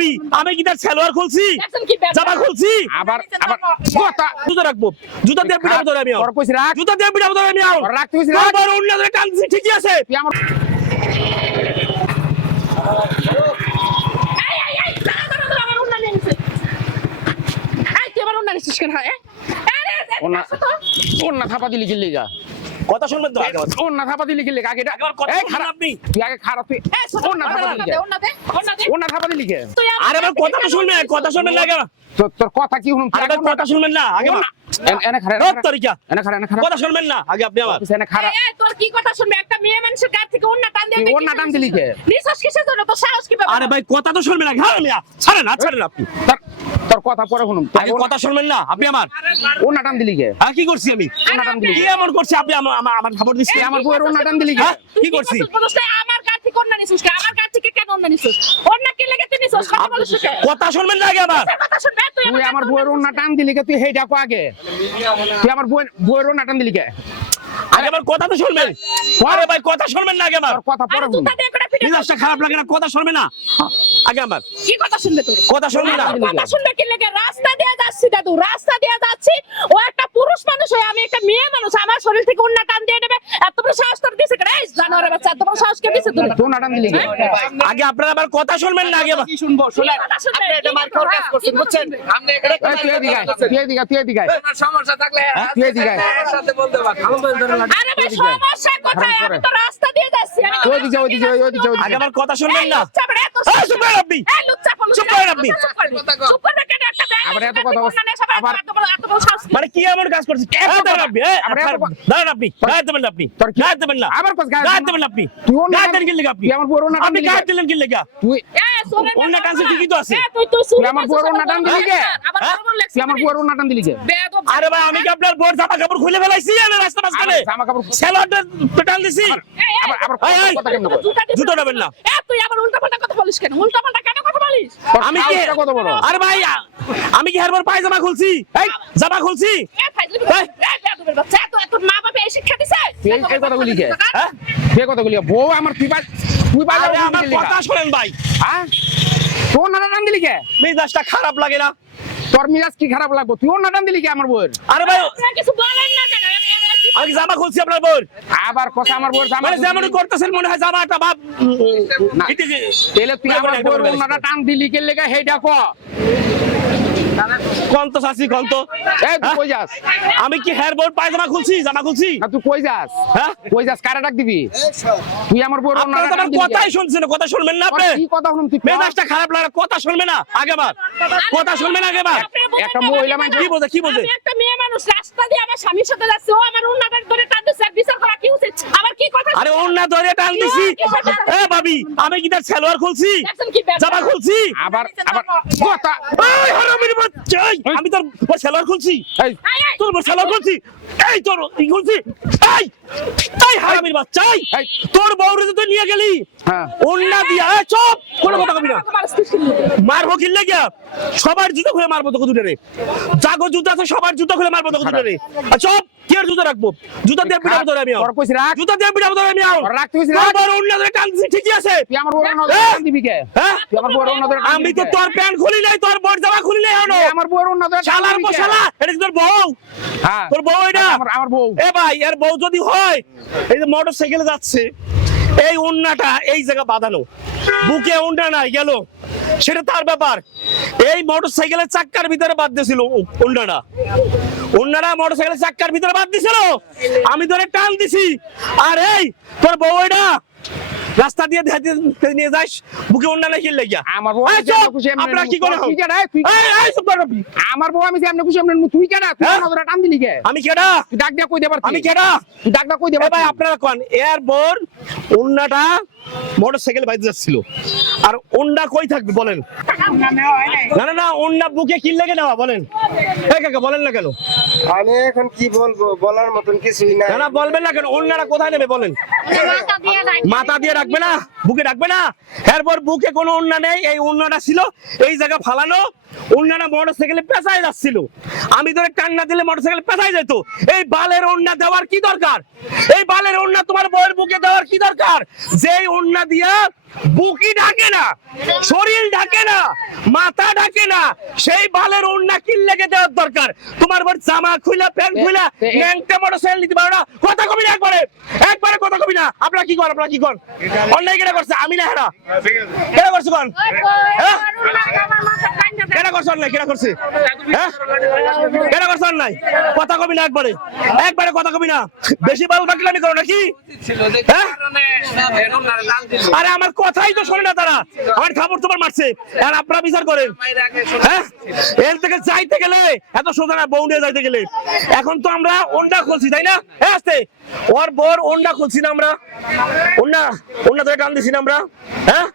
ভাবি আমি কি তার সালোয়ার খুলছি? জামা খুলছি? আবার আবার কথা জুতো রাখব। জুতো দিয়ে পিটাবো ধরে আমি তোর কইছি রাখ। জুতো দিয়ে পিটাবো ধরে আমি আও। তোর রাখ তুই রাখ। আবার অন্য ধরে টানছি ঠিকই আছে। তুই আমার হ্যাঁ? আরে, ওনা থাপা দিলি কিল্লি গা কথা শুনবেন তো? ওর না দিলি কিল্লি আগে এটা। কথা খারাপ। আপনি। তুই আগে খারাপ তুই ওর না দে। ওর না কে আরে আমার কথা তো শুনবেন কথা শুনবেন না কেন? তোর তোর কথা কি শুনুন আরে কথা শুনবেন না আগে এনে- খারাপ রোদ তরিকা। এনে খারাপ এনে খারাপ কথা শুনবেন না আগে আপনি আমার এনে খারাপ এই, তোর কি কথা শুনবে? একটা মেয়ে মানুষের গা থেকে উন্না টান দিয়ে তুই টান দিলি কে? নিঃশ্বাস কিসের জন্য? তোর সাহস কি ব্যাপার? আরে ভাই কথা তো শুনবেন না ঘাড় মিয়া ছাড়েন না ছাড়েন আপনি। তোর কথা পরে শুনুন আগে কথা শুনবেন না আপনি আমার। ওর না টান দিলি কে? হ্যাঁ কি করছি আমি? ওর না টান দিলি কি? এমন করছি? আপনি আমার আমার খবর তুই আমার বউয়ের ওর না টান দিলি কে? হ্যাঁ? কি করছি? না, আমার গা থেকে উন্না নিছিস আমার গা থেকে কেন উন্না নিছিস? উন্না কি লেগে তুই নিছিস? কথা কেন? শুনবেন না আগে আমার। কথা শুনবে, তুই আমার বউয়ের ওর উন্না টান দিলি কে? তুই হেই ডাকো আগে। তুই আমার বউয়ের বউয়ের ওর না টান দিলি কে? আগে আমার কথা তো শুনবেন। আরে ভাই কথা শুনবেন না আগে আমার। কথা পরে শুনুন খারাপ লাগে না কথা শুনবে না। আগে আমার। কি কথা শুনবে তোর? কথা শুনবে না। কথা শুনবে কি লেগে? রাস্তা দিয়ে যাচ্ছি দাদু রাস্তা দিয়ে যাচ্ছি। ও একটা পুরুষ মানুষ হয়ে আমি একটা মেয়ে মানুষ আমার শরীর থেকে উন্না টান দিয়ে নেবে। এত বড় সাহস তোর দিছে কেন? এই জানোয়ারের বাচ্চা এত বড় সাহস কে দিছে তোর? তোর না টান দিলি আগে আপনারা আবার কথা শুনবেন না আগে কি শুনব? শুনে কথা আপনি এটা মার খাওয়ার কাজ করছেন বুঝছেন? আপনি এটা তুই আয়, তুই আয়, তুই। আপনার সমস্যা থাকলে তুই। এর সাথে বলতে পারেন আরে ভাই সমস্যা কোথায়? আমি তো রাস্তা দিয়ে যাচ্ছি। আগে আমার কথা শুনবেন না। লুচ্চা বেটা, এত এই, চুপ করেন আপনি। চুপ করেন আপনি। আবার এত কথা আবার-। মানে কি এমন কাজ করছে এই, দাঁড়ান আপনি দাঁড়ান আপনি গায়ে দেবেন আপনি গায়ে দেবেন না। আবার গায়ে গায়ে দেবেন দেবেন আপনি। তুই গায়ে কি লেগে আপনি। আমার বউয়ের ওর আপনি গায়ে দিলেন কি লেগে তুই অন্য। কাছে ঠিকই তো আছে। আমার দিলি কে? আমার হ্যাঁ? টান দিলি কে আরে ভাই আমি কি আপনার বোর জামা কাপড় খুলে ফেলাইছি না রাস্তা মাঝখানে আবার জামা কাপড় সেলরটা পেটাল দিছি এই, এই, আবার আবার এই, এই। কথা কেমন বল জুতা দিছিস? জুতো নেবেন না। এ, তুই আবার উল্টাপাল্টা কথা বলিস কেন? উল্টাপাল্টা কেন কথা বলিস? আমি কি আরে ভাই আমি কি হেরবার পায়জামা খুলছি এই জামা খুলছি এ, ফাইজলামি এই। করছিস? এ, বেয়াদবের বাচ্চা, এত- এত মা বাবা এই শিক্ষা দিছে? এই- কথাগুলি কে? হ্যাঁ কথা বলি বউ আমার বাজ তুই আরে আমার কথা শুনেন ভাই। হ্যাঁ? তোর না টান দিলি কে মেজাজটা খারাপ লাগে না। তোর মিজাজ কি খারাপ লাগবো? তুই ওর না টান দিলি কে আমার বউয়ের? আরে ভাই কিছু বলেন না কেন? আমি জামা খুলছি আপনার বোর আবার কথা আমার বউয়ের জামা মানে যেমন করতেছেন মনে হয় জামাটা বাপ তাহলে তুই আমার একটা বউয়ের ওর নাটা টান দিলি কে লেগে হেইটা ক কন্ত চাষি কন্ত। এই তুই কই যাস? আমি কি হেয়ার বোর্ড পায়জামা খুলছি জামা খুলছি? না তুই কই যাস? হ্যাঁ? কই যাস? কারে ডাক দিবি? তুই আমার তো টান আমার কথাই শুনছেন না, কথা শুনবেন না আপনি? কি কথা শুনুন তুই মেজাজটা খারাপ লাগে কথা শুনবে না আগে বার। কথা শুনবেন আগে বার। একটা মহিলা মানে কি বোঝে, কি? আমি একটা মেয়ে মানুষ রাস্তা দিয়ে আমার স্বামীর সাথে যাচ্ছে ও আমার উন্নাটা ধরে টান দিচ্ছে বিচার করা কি উচিত? আমার কি কথা আরে অন্য ধরে টান দিছি এ ভাবি আমি কি তার সালোয়ার খুলছি? জামা খুলছি? আবার আবার কথা এই হারামির আমি তোর সেলার খুলছি। তোর সেলার খুলছি। এই তোর ই খুলছি। এই। এই হারামির বাচ্চা এই, এই। তোর বউরে তুই নিয়ে গেলি হ্যাঁ। অন্য দিয়া চুপ কোনো কথা কবি না। মারবো কিনলে গিয়া সবার জুতো খুলে মারবো তোকে দুটো রে। জাগো জুতো আছে সবার জুতো খুলে মারবো তোকে দুটো রে। আর চপ কি আর জুতো রাখব? জুতো দিয়ে পিটাবো ধরে আমি আও। তোর কইছি রাখ। জুতো দিয়ে পিটাবো ধরে আমি আও। তোর রাখ কইছি রাখ। আবার অন্য ধরে টানছি ঠিকই আছে। তুই আমার নাটা এই! টান দিবি কে? হ্যাঁ? তুই আমার নাটা টান আমি তো তোর প্যান্ট খুলি নাই তোর বর জামা খুলি নাই আমার বউয়ের নাটা টান শালার এটা তোর বউ? হ্যাঁ। তোর বউ এটা আমার আমার বউ। এ ভাই এর বউ যদি হয় এই যে মোটর সাইকেলে যাচ্ছে, এই উন্নাটা এই জায়গা বাঁধানো। বুকে উন্না নাই, গেল। সেটা তার ব্যাপার। এই মোটর সাইকেলের চাক্কার ভিতরে বাদ দিয়েছিল উন্নাটা উন্নাটা মোটর সাইকেলের চাক্কার ভিতরে বাদ দিছিল আমি ধরে টান দিছি। আর এই, তোর বউ এটা রাস্তা দিয়ে নিয়ে যাস বুকে নাই খেলে আমার বউ আপনারা কি করে কি কেডা? আমার বউ আমি যেমন খুশি এমনি তুই কেডা তুই হ্যাঁ? আমার নাটা টান দিলি কে? আমি কেডা তুই ডাক দিয়া কই দেবার আমি কেডা তুই ডাক দিয়া কই দেবার ভাই আপনারা কোন? এর বোর উন্নাটা মোটর সাইকেল বাইতে যাচ্ছিল। আর উন্না কই থাকবে বলেন? না না না উন্না বুকে কি লেগে নেওয়া বলেন? এই কাকা বলেন না কেন? আমি এখন কি বলব? বলার মতন কিছুই না বলবেন না কেন? উন্নাটা কোথায় নেবে বলেন? মাথা দিয়ে রাখবে না? বুকে রাখবে না? এরপর বুকে কোনো নেই এই উন্নাটা ছিল এই জায়গা ফালানো। উন্নাটা মোটর সাইকেলে পেঁচায় যাচ্ছিল। আমি ধরে টান না দিলে মোটর সাইকেল পেঁচায় যেত। এই বালের উন্না দেওয়ার কি দরকার? এই বালের উন্না তোমার বউয়ের বুকে দেওয়ার কি দরকার? যেই উন্না দিয়া বুকি ঢাকে না শরীর ঢাকে না মাথা ঢাকে না সেই বালের ওন্না কিল লেগে দেওয়ার দরকার। তোমার বোন জামা খুইলা প্যান্ট খুইলা ন্যাংটা মোটরসাইকেল নিতে পারো না। কথা কবি না একবারে একবারে কথা কবি না। আপনারা কি করেন আপনারা কি করেন? অন্যায় কেনা করছে? আমি না হেরা। কেনা করছে কোন? হ্যাঁ? কেনা করছে অন্যায়? কেনা করছে? হ্যাঁ? কেনা করছে অন্যায়? কথা কবি না একবারে। একবারে কথা কবি না। বেশি বাল বাকলামি করো নাকি? ছিল যে হ্যাঁ? কারণে এরকম না দিল। আরে আমার কথাই তো শোনে না তারা। আমার খাবার তোমার মারছে। আর আপনারা বিচার করেন। হ্যাঁ? এর থেকে যাইতে গেলে, এত সোজা না, বউ নিয়ে যাইতে গেলে। এখন তো আমরা অন্ডা খুলছি, তাই না? হ্যাঁ আসতে। ওর বর অন্ডা খুলছি না আমরা। অন্যা অন্যা ধরে টান দিছি না আমরা। হ্যাঁ?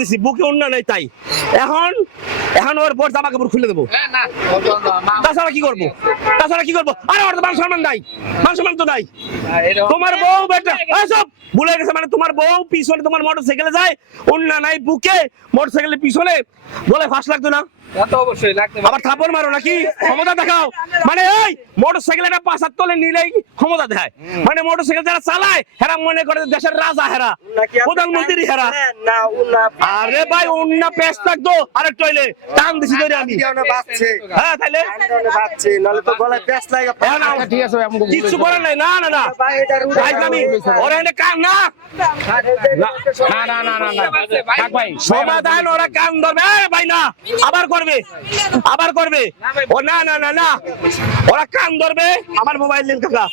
দিছি বুকে উন্না নাই তাই। এখন এখন ওর বোর জামা কাপড় খুলে দেবো। হ্যাঁ, তাছাড়া কি করব? তাছাড়া কি করব? আরে ওর মান সম্মান নাই। মান সম্মান তো নাই। তোমার বউ বেটা সব ভুলে গেছে মানে তোমার বউ পিছনে তোমার মোটর সাইকেলে যায় উন্না নাই বুকে মোটর সাইকেলের পিছনে। বলে ফাঁস লাগতো না। আবার থাপড় মারো নাকি ক্ষমতা দেখাও মানে এই মোটর সাইকেল একটা পাশার তলে নিলেই ক্ষমতা দেখায় মানে মোটর সাইকেল যারা চালায় হেরা মনে করে দেশের রাজা হেরা প্রধানমন্ত্রী হেরা হ্যাঁ, আরে ভাই অন্য পেস্ট থাকতো আরেক টয়লে টান দিছি ধরে আমি হ্যাঁ তাইলে বাচ্চে তো গলায় প্যাঁচ লাগে হ্যাঁ, না, আচ্ছা, ঠিক আছে আমি করার নাই না না না ভাই আমি ওরা এনে কান না না না না না না ভাই সমাধান ওরা কান ধরবে ভাই না আবার করবে আবার করবে? ও, না না না না। ওরা কান ধরবে। আমার মোবাইল নেন কাকা।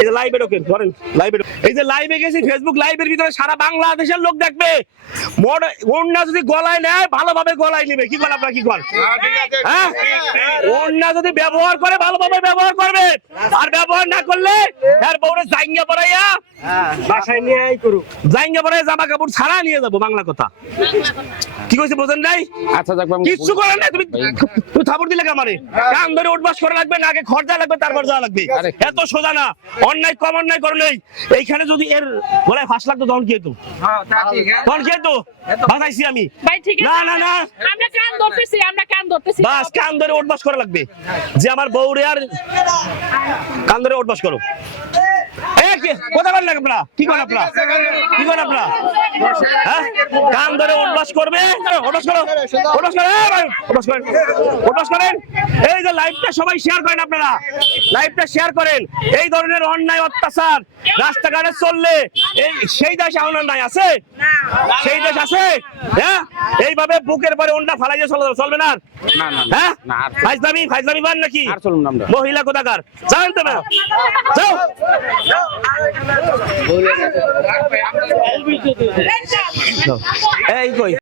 এই যে লাইভে ঢোকেন, ধরেন লাইভে এই যে লাইভে গেছি ফেসবুক লাইভের ভিতরে সারা বাংলাদেশের লোক দেখবে। ওন্না যদি গলায় নেয়, ভালোভাবে গলায় নেবে। কি করেন আপনারা, কি করেন হ্যাঁ? ওন্না যদি ব্যবহার করে, ভালোভাবে ব্যবহার করবে। আর ব্যবহার না করলে এর বউরে জাইঙ্গা পড়াইয়া বাসায় নিয়ে আই করুক। জাইঙ্গা পড়াইয়া জামা কাপড় ছাড়া নিয়ে যাব বাংলা কথা। কি কইছে বোঝেন নাই আচ্ছা যাক ভাই, আমি কিচ্ছু করার নাই তুমি তুমি থাপড় দিলে কামারে কান ধরে উঠবাস করা লাগবে না আগে খরচা লাগবে তারপর যাওয়া লাগবে। এত সোজা না। অন্যায় কম অন্যায় করো নেই। এইখানে যদি এর গলায় ফাঁস লাগতো তখন কি হতো হ্যাঁ হ্যাঁ। তখন কি হতো বাঁচাইছি আমি। ঠিক আছে। না না না। আমরা কান ধরতেছি আমরা কান ধরতেছি। বাস কান ধরে উঠবাস করা লাগবে। যে আমার বউরে আর কান ধরে উঠবাস করো। কথা বলেন আপনারা? কি করেন কি করেন আপনারা? হ্যাঁ? কান ধরে উঠবাস করবে উঠবাস উঠবাস করো। এ ভাই, উঠবাস করেন। উঠবাস করেন। এই যে লাইভটা সবাই শেয়ার করেন আপনারা। লাইভটা শেয়ার করেন। এই ধরনের অন্যায় অত্যাচার রাস্তাঘাটে চললে এই সেই দেশ এখন নাই আছে? সেই দেশ আছে? হ্যাঁ? এইভাবে বুকের পরে অন্যা ফালাই দিয়ে চলে চলবে না হ্যাঁ? ফাইজলামি ফাইজলামি বান নাকি? আর চলুন না আমরা। মহিলা কোথাকার? জানেন তো না। যাও। এই কই?